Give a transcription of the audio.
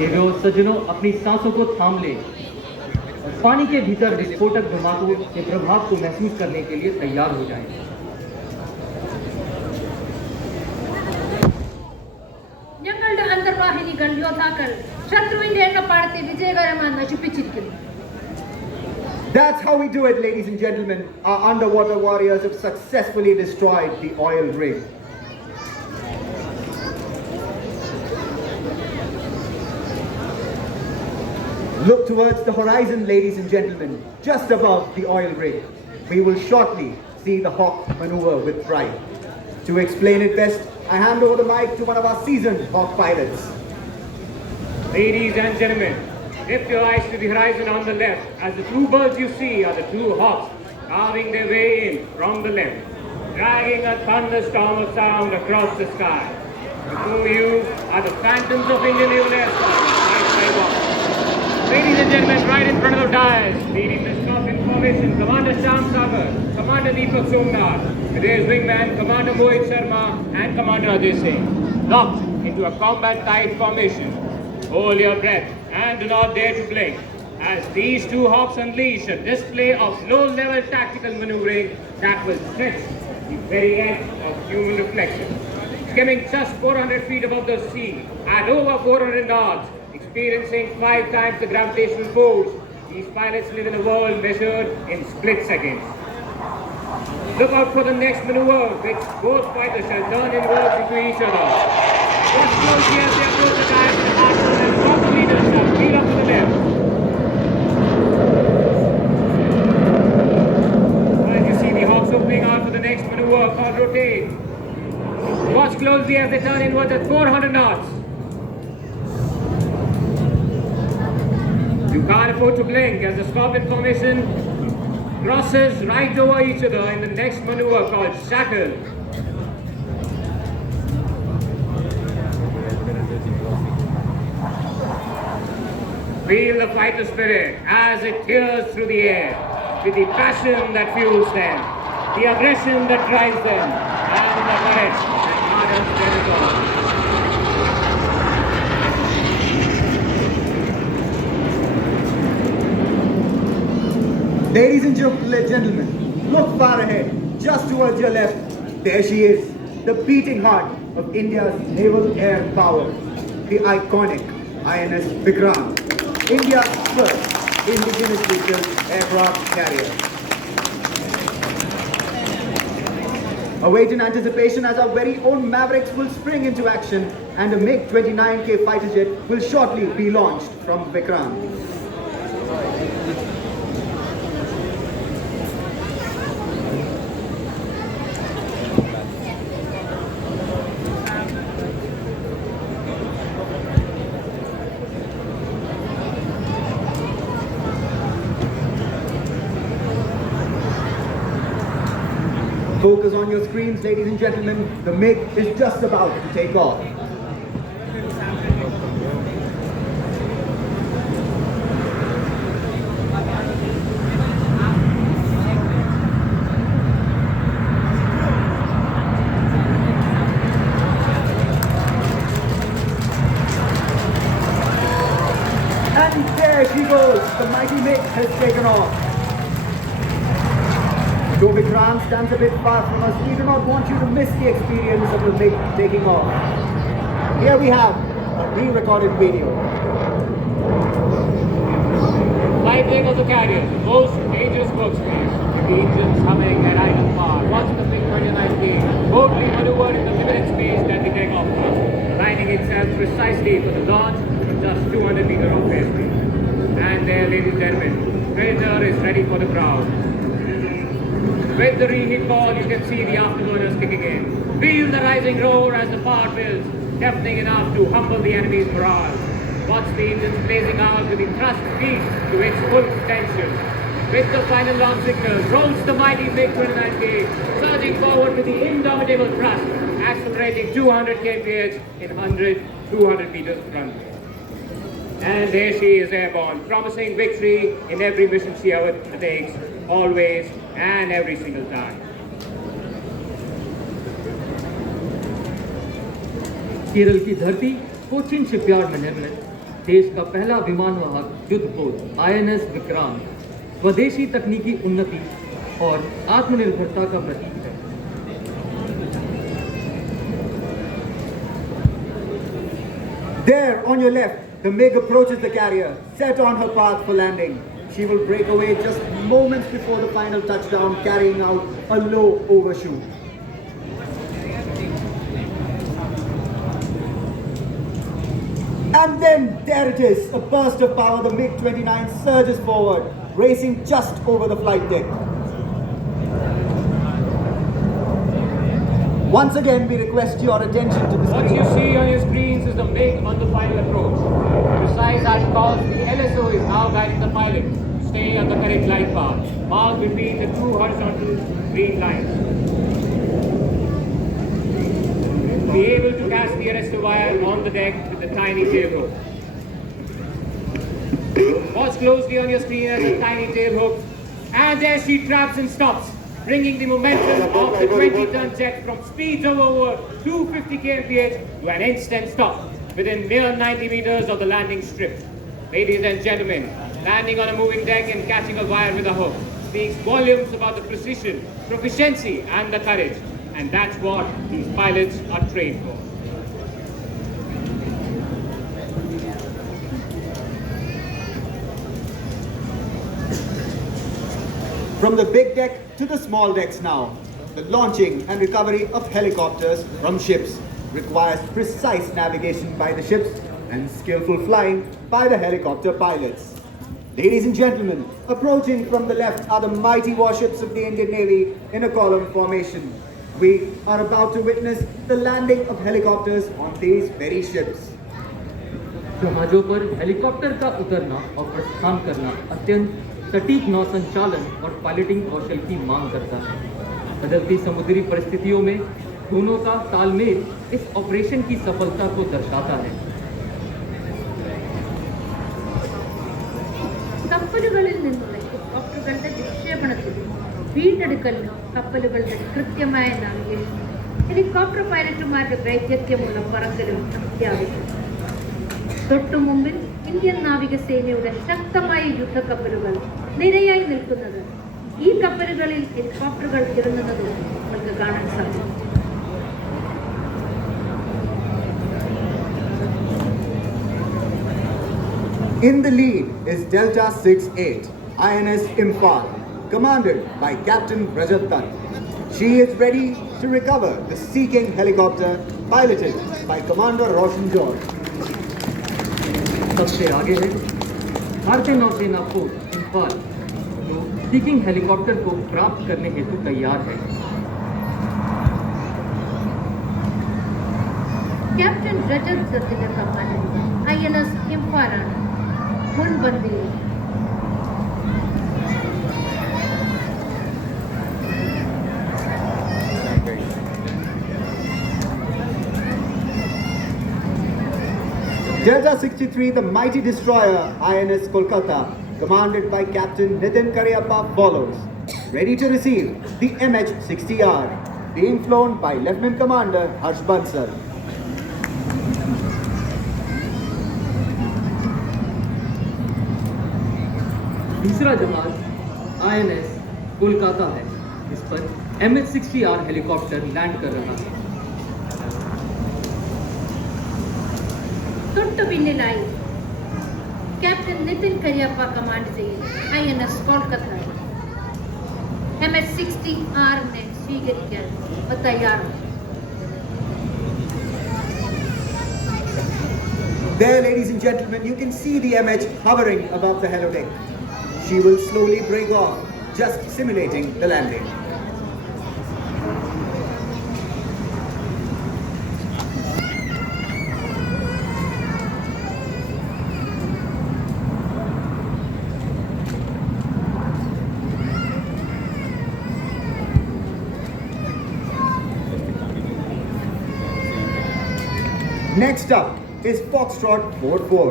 कि वे सज्जनों अपनी सांसों को थाम ले और पानी के भीतर विस्फोटक धमाकों के प्रभाव को महसूस करने के लिए तैयार हो जाएं। ഞങ്ങളുടെ അന്തർവാഹിനികൾ യോദ്ധാക്കൾ ശത്രുവിന്റെ എണ്ണപ്പാടത്തെ വിജയകരമായി നശിപ്പിച്ചിരിക്കുന്നു. That's how we do it, ladies and gentlemen. Our underwater warriors have successfully destroyed the oil rig. Look towards the horizon, ladies and gentlemen, just above the oil rig. We will shortly see the Hawk maneuver with pride. To explain it best, I hand over the mic to one of our seasoned Hawk pilots. Ladies and gentlemen, lift your eyes to the horizon on the left, as the two birds you see are the two hawks carving their way in from the left, dragging a thunderstorm of sound across the sky. Before you are the phantoms of Indian Naval Air Force. Ladies and gentlemen, right in front of the dais, leading the Scorpion formation, Commander Shyam Sagar, Commander Deepak Somnath, with his wingman, Commander Mohit Sharma and Commander Ajay Singh, locked into a combat-tight formation. Hold your breath and do not dare to blink, as these two hawks unleash a display of low-level tactical maneuvering that will stretch the very edge of human reflection. Skimming just 400 feet above the sea at over 400 knots, experiencing 5 times the gravitational force, these pilots live in a world measured in split seconds. Look out for the next maneuver, which both fighters shall turn inwards into each other. Watch closely as they approach the dive in the heart and top leaders shall wheel up to the left. As you see the hawks opening out for the next maneuver called rotate. Watch closely as they turn inwards at 400 knots. You can't afford to blink as the Scorpion formation crosses right over each other in the next maneuver called shackle. Feel the fighter spirit as it tears through the air with the passion that fuels them, the aggression that drives them, and the courage that hardens their resolve. Ladies and gentlemen, look far ahead, just towards your left. There she is, the beating heart of India's naval air power, the iconic INS VIKRANT, India's first indigenously built aircraft carrier. Await in anticipation as our very own Mavericks will spring into action and a MiG-29K fighter jet will shortly be launched from VIKRANT. Focus on your screens, ladies and gentlemen. The MiG is just about to take off. And there she goes. The mighty MiG has taken off. Though VIKRANT stands a bit far from us, we do not want you to miss the experience of the MiG taking off. Here we have a pre-recorded video. Flight deck of the carrier, the most dangerous workspace, with the engines humming at idle power. Watch the MiG-29K boldly maneuver in the limited space that the deck offers, lining itself precisely for the launch of just 200 meters of airspace. And there, ladies and gentlemen, Predator is ready for the crowd. With the reheat ball, you can see the afterburners kicking in. Feel the rising roar as the power builds, deafening enough to humble the enemy's morale. Watch the engines blazing out with the thrust beat to its full potential. With the final launch signal, rolls the mighty MiG-29K, surging forward with the indomitable thrust, accelerating 200 kph in 200 meters front. And there she is airborne, promising victory in every mission she ever takes, always and every single time. Kerala की धरती Cochin shipyard में निर्मित देश का पहला विमानवाहक युद्धपोत INS Vikrant स्वदेशी तकनीकी उन्नति और आत्मनिर्भरता का प्रतीक है। There on your left, the MiG approaches the carrier, set on her path for landing. She will break away just moments before the final touchdown, carrying out a low overshoot. And then there it is, a burst of power. The MiG-29 surges forward, racing just over the flight deck. Once again, we request your attention to the What screen. you see on your screens is the MiG on the final approach. Precise at calls, the LSO is now guiding the pilot to stay on the correct glide path, marked between the two horizontal green lines. Be able to catch the arrestor wire on the deck with the tiny tail hook. Watch closely on your screen as the tiny tail hook, and there she traps and stops, bringing the momentum of the 20-ton jet from speeds of over 250 kmph to an instant stop within mere 90 meters of the landing strip. Ladies and gentlemen, landing on a moving deck and catching a wire with a hook speaks volumes about the precision, proficiency, and the courage. And that's what these pilots are trained for. From the big deck to the small decks now, the launching and recovery of helicopters from ships requires precise navigation by the ships and skillful flying by the helicopter pilots. Ladies and gentlemen, approaching from the left are the mighty warships of the Indian Navy in a column formation. We are about to witness the landing of helicopters on these very ships. जहाजों पर helicopter का उतरना और प्रस्थान करना अत्यंत सटीक नौसंचालन और पायलटिंग कौशल की मांग करता है। बदलती समुद्री परिस्थितियों में दोनों का तालमेल इस ऑपरेशन की सफलता को दर्शाता है। കപ്പലുകളിൽ നിന്നുള്ള ഹെലികോപ്റ്ററുകളുടെ വിക്ഷേപണത്തിലും വീണ്ടെടുക്കലിനും കപ്പലുകളുടെ കൃത്യമായ നാവിഗേഷൻ ഹെലികോപ്റ്റർ പൈലറ്റുമാരുടെ വൈദഗ്ധ്യമുള്ള പറക്കലും അത്യാവശ്യം. തൊട്ടുമുമ്പിൽ ഇന്ത്യൻ നാവികസേനയുടെ ശക്തമായ യുദ്ധക്കപ്പലുകൾ നിരയായി നിൽക്കുന്നത് ഈ കപ്പലുകളിൽ ഹെലികോപ്റ്ററുകൾ ഇറങ്ങുന്നതും നമുക്ക് കാണാൻ സാധിക്കും. In the lead is Delta 68, INS Imphal, commanded by Captain Rajat Dutt. She is ready to recover the Sea King helicopter piloted by Commander Roshan George. सबसे आगे है भारतीय नौसेना फोर्स इम्फाल, जो सीकिंग हेलीकॉप्टर को प्राप्त करने हेतु तैयार है। ക്യാപ്റ്റൻ രജത് ദത്തിന്റെ കമാൻഡിൽ INS ഇംഫാലാണ് മുൻപന്തിയിൽ. Delta 63, the mighty destroyer INS Kolkata, commanded by Captain Nitin Karyappa, follows, ready to receive the MH-60R, being flown by Lieutenant Commander Harsh Bansal. दूसरा जहाज INS कोलकाता है, इस पर MH-60R हेलीकॉप्टर लैंड कर रहा है। തൊട്ടു പിന്നിലായി ക്യാപ്റ്റൻ നിതിൻ കരിയപ്പ കമാൻഡ് ചെയ്യുന്ന INS കൊൽക്കത്ത MH-60R-നെ സ്വീകരിക്കാൻ തയ്യാറാണ്. There, ladies and gentlemen, you can see the MH hovering above the helideck. She will slowly break off, just simulating the landing. Next up is Foxtrot 44.